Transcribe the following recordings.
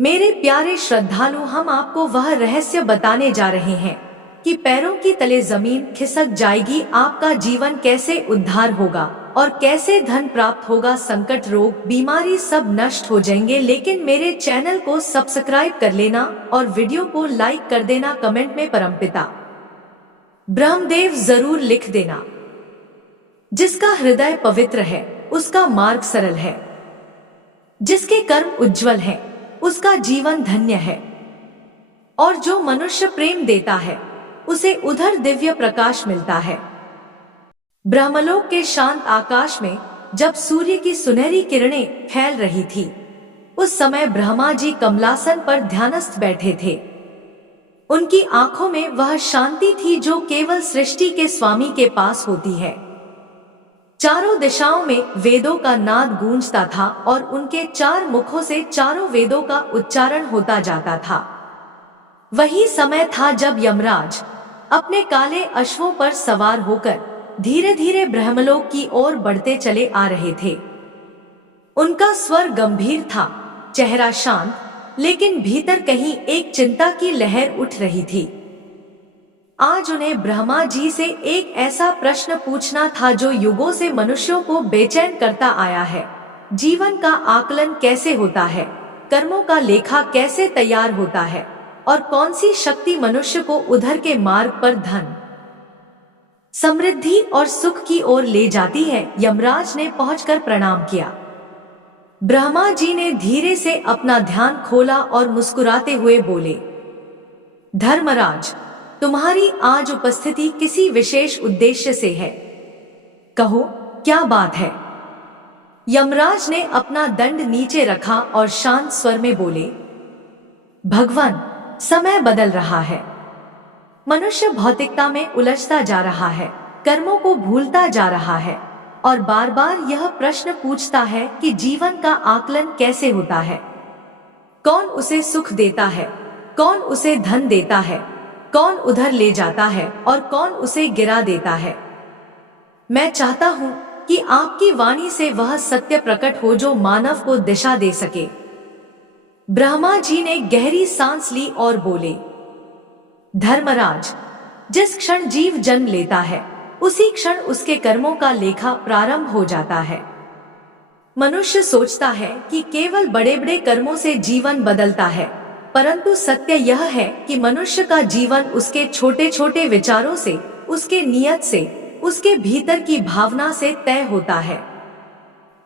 मेरे प्यारे श्रद्धालु, हम आपको वह रहस्य बताने जा रहे हैं कि पैरों की तले जमीन खिसक जाएगी, आपका जीवन कैसे उद्धार होगा और कैसे धन प्राप्त होगा, संकट, रोग, बीमारी सब नष्ट हो जाएंगे। लेकिन मेरे चैनल को सब्सक्राइब कर लेना और वीडियो को लाइक कर देना, कमेंट में परमपिता ब्रह्मदेव जरूर लिख देना। जिसका हृदय पवित्र है उसका मार्ग सरल है, जिसके कर्म उज्जवल हैं उसका जीवन धन्य है, और जो मनुष्य प्रेम देता है उसे उधर दिव्य प्रकाश मिलता है। ब्रह्मलोक के शांत आकाश में जब सूर्य की सुनहरी किरणें फैल रही थी, उस समय ब्रह्मा जी कमलासन पर ध्यानस्थ बैठे थे। उनकी आंखों में वह शांति थी जो केवल सृष्टि के स्वामी के पास होती है। चारों दिशाओं में वेदों का नाद गूंजता था और उनके चार मुखों से चारों वेदों का उच्चारण होता जाता था। वही समय था जब यमराज अपने काले अश्वों पर सवार होकर धीरे धीरे ब्रह्मलोक की ओर बढ़ते चले आ रहे थे। उनका स्वर गंभीर था, चेहरा शांत, लेकिन भीतर कहीं एक चिंता की लहर उठ रही थी। आज उन्हें ब्रह्मा जी से एक ऐसा प्रश्न पूछना था जो युगों से मनुष्यों को बेचैन करता आया है। जीवन का आकलन कैसे होता है, कर्मों का लेखा कैसे तैयार होता है, और कौन सी शक्ति मनुष्य को उधर के मार्ग पर धन, समृद्धि और सुख की ओर ले जाती है। यमराज ने पहुंचकर प्रणाम किया। ब्रह्मा जी ने धीरे से अपना ध्यान खोला और मुस्कुराते हुए बोले, धर्मराज, तुम्हारी आज उपस्थिति किसी विशेष उद्देश्य से है, कहो क्या बात है। यमराज ने अपना दंड नीचे रखा और शांत स्वर में बोले, भगवान, समय बदल रहा है। मनुष्य भौतिकता में उलझता जा रहा है, कर्मों को भूलता जा रहा है और बार बार यह प्रश्न पूछता है कि जीवन का आकलन कैसे होता है। कौन उसे सुख देता है, कौन उसे धन देता है, कौन उधर ले जाता है और कौन उसे गिरा देता है। मैं चाहता हूं कि आपकी वाणी से वह सत्य प्रकट हो जो मानव को दिशा दे सके। ब्रह्मा जी ने गहरी सांस ली और बोले, धर्मराज, जिस क्षण जीव जन्म लेता है उसी क्षण उसके कर्मों का लेखा प्रारंभ हो जाता है। मनुष्य सोचता है कि केवल बड़े बड़े कर्मों से जीवन बदलता है, परंतु सत्य यह है कि मनुष्य का जीवन उसके छोटे छोटे विचारों से, उसके नियत से, उसके भीतर की भावना से तय होता है।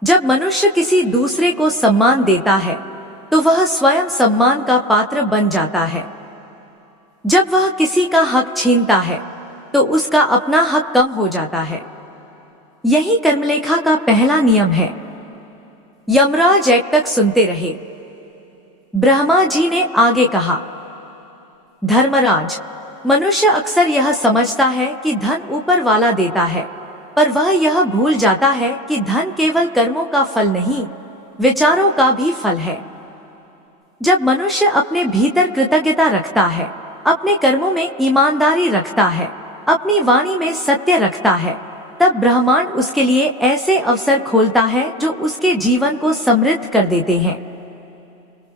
जब मनुष्य किसी दूसरे को सम्मान देता है तो वह स्वयं सम्मान का पात्र बन जाता है। जब वह किसी का हक छीनता है तो उसका अपना हक कम हो जाता है। यही कर्मलेखा का पहला नियम है। यमराज एक तक सुनते रहे। ब्रह्मा जी ने आगे कहा, धर्मराज, मनुष्य अक्सर यह समझता है कि धन ऊपर वाला देता है, पर वह यह भूल जाता है कि धन केवल कर्मों का फल नहीं, विचारों का भी फल है। जब मनुष्य अपने भीतर कृतज्ञता रखता है, अपने कर्मों में ईमानदारी रखता है, अपनी वाणी में सत्य रखता है, तब ब्रह्मांड उसके लिए ऐसे अवसर खोलता है जो उसके जीवन को समृद्ध कर देते हैं।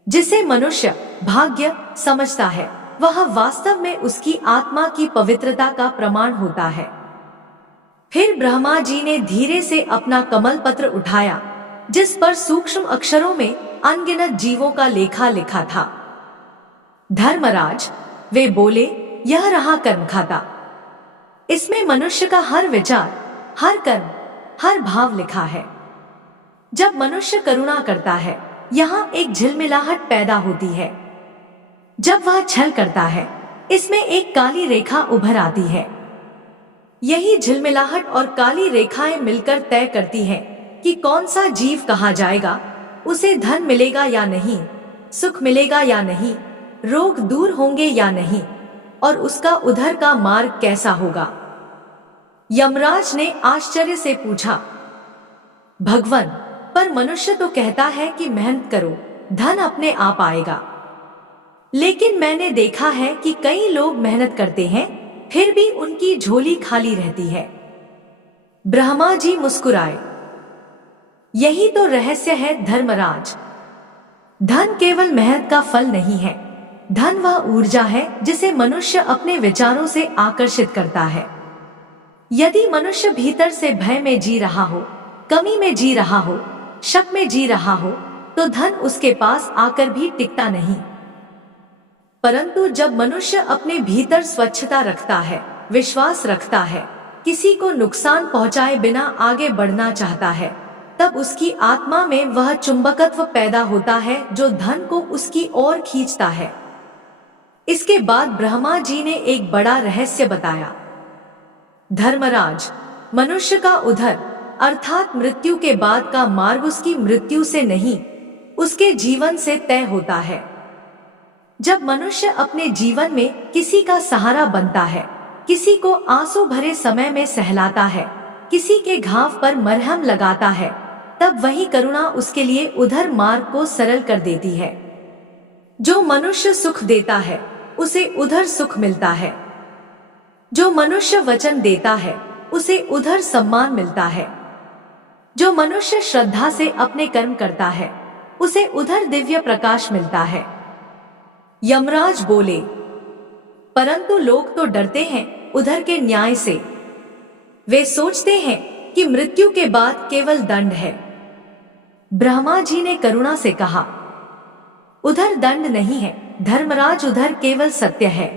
जिसे मनुष्य भाग्य समझता है वह वास्तव में उसकी आत्मा की पवित्रता का प्रमाण होता है। फिर ब्रह्मा जी ने धीरे से अपना कमल पत्र उठाया जिस पर सूक्ष्म अक्षरों में अनगिनत जीवों का लेखा लिखा था। धर्मराज, वे बोले, यह रहा कर्म खाता। इसमें मनुष्य का हर विचार, हर कर्म, हर भाव लिखा है। जब मनुष्य करुणा करता है यहाँ एक झिलमिलाहट पैदा होती है। जब वह छल करता है इसमें एक काली रेखा उभर आती है। यही झिलमिलाहट और काली रेखाएं मिलकर तय करती हैं कि कौन सा जीव कहा जाएगा, उसे धन मिलेगा या नहीं, सुख मिलेगा या नहीं, रोग दूर होंगे या नहीं, और उसका उधर का मार्ग कैसा होगा। यमराज ने आश्चर्य से पूछा, भगवान, पर मनुष्य तो कहता है कि मेहनत करो, धन अपने आप आएगा। लेकिन मैंने देखा है कि कई लोग मेहनत करते हैं फिर भी उनकी झोली खाली रहती है। ब्रह्मा जी मुस्कुराए। यही तो रहस्य है धर्मराज। धन केवल मेहनत का फल नहीं है। धन वह ऊर्जा है जिसे मनुष्य अपने विचारों से आकर्षित करता है। यदि मनुष्य भीतर से भय में जी रहा हो, कमी में जी रहा हो, शक में जी रहा हो, तो धन उसके पास आकर भी टिकता नहीं। परंतु जब मनुष्य अपने भीतर स्वच्छता रखता है, विश्वास रखता है, किसी को नुकसान पहुंचाए बिना आगे बढ़ना चाहता है, तब उसकी आत्मा में वह चुंबकत्व पैदा होता है जो धन को उसकी ओर खींचता है। इसके बाद ब्रह्मा जी ने एक बड़ा रहस्य बताया। धर्मराज, मनुष्य का उधर अर्थात मृत्यु के बाद का मार्ग उसकी मृत्यु से नहीं, उसके जीवन से तय होता है। जब मनुष्य अपने जीवन में किसी का सहारा बनता है, किसी को आंसू भरे समय में सहलाता है, किसी के घाव पर मरहम लगाता है, तब वही करुणा उसके लिए उधर मार्ग को सरल कर देती है। जो मनुष्य सुख देता है उसे उधर सुख मिलता है। जो मनुष्य वचन देता है उसे उधर सम्मान मिलता है। जो मनुष्य श्रद्धा से अपने कर्म करता है उसे उधर दिव्य प्रकाश मिलता है। यमराज बोले, परंतु लोग तो डरते हैं उधर के न्याय से। वे सोचते हैं कि मृत्यु के बाद केवल दंड है। ब्रह्मा जी ने करुणा से कहा, उधर दंड नहीं है धर्मराज, उधर केवल सत्य है।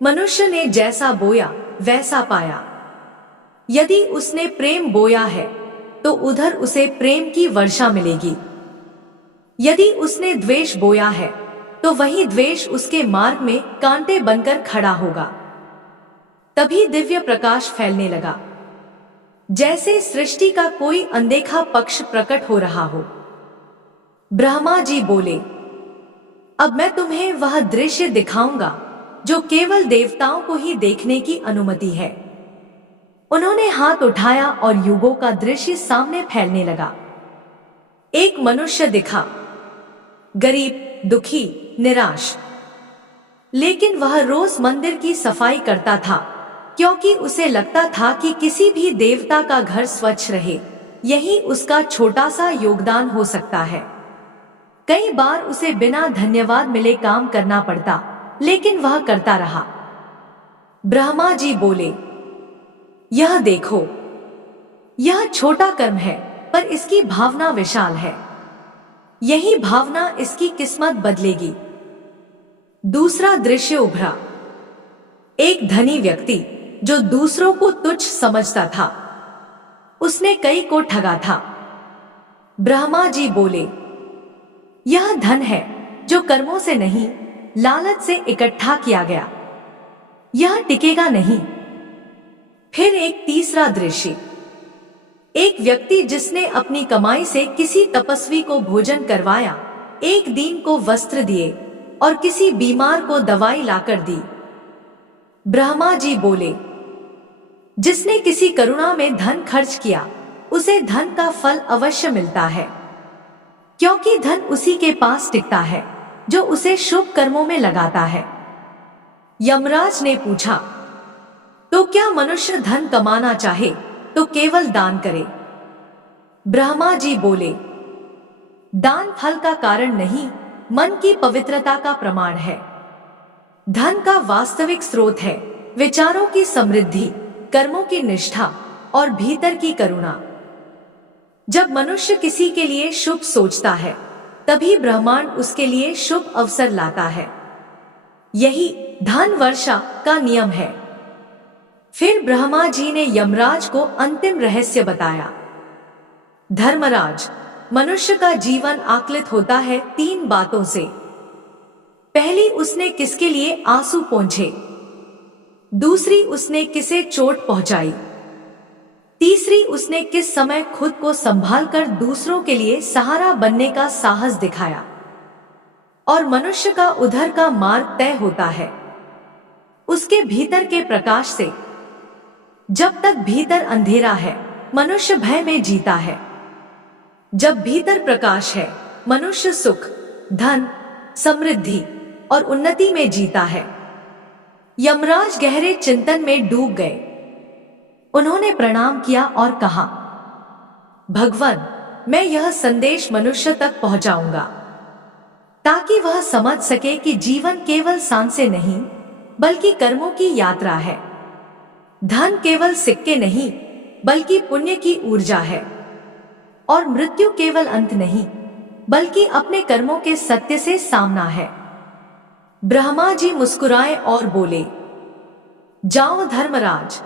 मनुष्य ने जैसा बोया वैसा पाया। यदि उसने प्रेम बोया है तो उधर उसे प्रेम की वर्षा मिलेगी। यदि उसने द्वेष बोया है तो वही द्वेष उसके मार्ग में कांटे बनकर खड़ा होगा। तभी दिव्य प्रकाश फैलने लगा, जैसे सृष्टि का कोई अनदेखा पक्ष प्रकट हो रहा हो। ब्रह्मा जी बोले, अब मैं तुम्हें वह दृश्य दिखाऊंगा जो केवल देवताओं को ही देखने की अनुमति है। उन्होंने हाथ उठाया और युगों का दृश्य सामने फैलने लगा। एक मनुष्य दिखा, गरीब, दुखी, निराश, लेकिन वह रोज मंदिर की सफाई करता था, क्योंकि उसे लगता था कि किसी भी देवता का घर स्वच्छ रहे, यही उसका छोटा सा योगदान हो सकता है। कई बार उसे बिना धन्यवाद मिले काम करना पड़ता, लेकिन वह करता रहा। ब्रह्मा जी बोले, यह देखो, यह छोटा कर्म है पर इसकी भावना विशाल है। यही भावना इसकी किस्मत बदलेगी। दूसरा दृश्य उभरा। एक धनी व्यक्ति जो दूसरों को तुच्छ समझता था, उसने कई को ठगा था। ब्रह्मा जी बोले, यह धन है जो कर्मों से नहीं, लालच से इकट्ठा किया गया। यह टिकेगा नहीं। फिर एक तीसरा दृश्य। एक व्यक्ति जिसने अपनी कमाई से किसी तपस्वी को भोजन करवाया, एक दीन को वस्त्र दिए और किसी बीमार को दवाई लाकर दी। ब्रह्मा जी बोले, जिसने किसी करुणा में धन खर्च किया उसे धन का फल अवश्य मिलता है, क्योंकि धन उसी के पास टिकता है जो उसे शुभ कर्मों में लगाता है। यमराज ने पूछा, तो क्या मनुष्य धन कमाना चाहे तो केवल दान करे? ब्रह्मा जी बोले, दान फल का कारण नहीं, मन की पवित्रता का प्रमाण है। धन का वास्तविक स्रोत है विचारों की समृद्धि, कर्मों की निष्ठा और भीतर की करुणा। जब मनुष्य किसी के लिए शुभ सोचता है, तभी ब्रह्मांड उसके लिए शुभ अवसर लाता है। यही धन वर्षा का नियम है। फिर ब्रह्मा जी ने यमराज को अंतिम रहस्य बताया। धर्मराज, मनुष्य का जीवन आकलित होता है 3 बातों से। पहली, उसने किसके लिए आंसू पोंछे। दूसरी, उसने किसे चोट पहुंचाई। तीसरी, उसने किस समय खुद को संभालकर दूसरों के लिए सहारा बनने का साहस दिखाया। और मनुष्य का उधर का मार्ग तय होता है उसके भीतर के प्रकाश से। जब तक भीतर अंधेरा है, मनुष्य भय में जीता है। जब भीतर प्रकाश है, मनुष्य सुख, धन, समृद्धि और उन्नति में जीता है। यमराज गहरे चिंतन में डूब गए। उन्होंने प्रणाम किया और कहा, भगवान, मैं यह संदेश मनुष्य तक पहुंचाऊंगा। ताकि वह समझ सके कि जीवन केवल सांसें नहीं बल्कि कर्मों की यात्रा है। धन केवल सिक्के नहीं बल्कि पुण्य की ऊर्जा है, और मृत्यु केवल अंत नहीं बल्कि अपने कर्मों के सत्य से सामना है। ब्रह्मा जी मुस्कुराए और बोले, जाओ धर्मराज,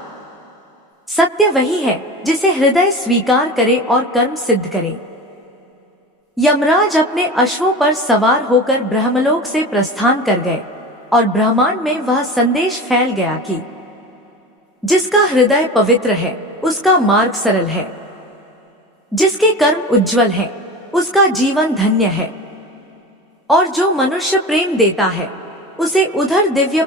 सत्य वही है जिसे हृदय स्वीकार करे और कर्म सिद्ध करे। यमराज अपने अश्वों पर सवार होकर ब्रह्मलोक से प्रस्थान कर गए और ब्रह्मांड में वह संदेश फैल गया कि जिसका हृदय पवित्र है उसका मार्ग सरल है, जिसके कर्म उज्जवल हैं उसका जीवन धन्य है, और जो मनुष्य प्रेम देता है उसे उधर दिव्य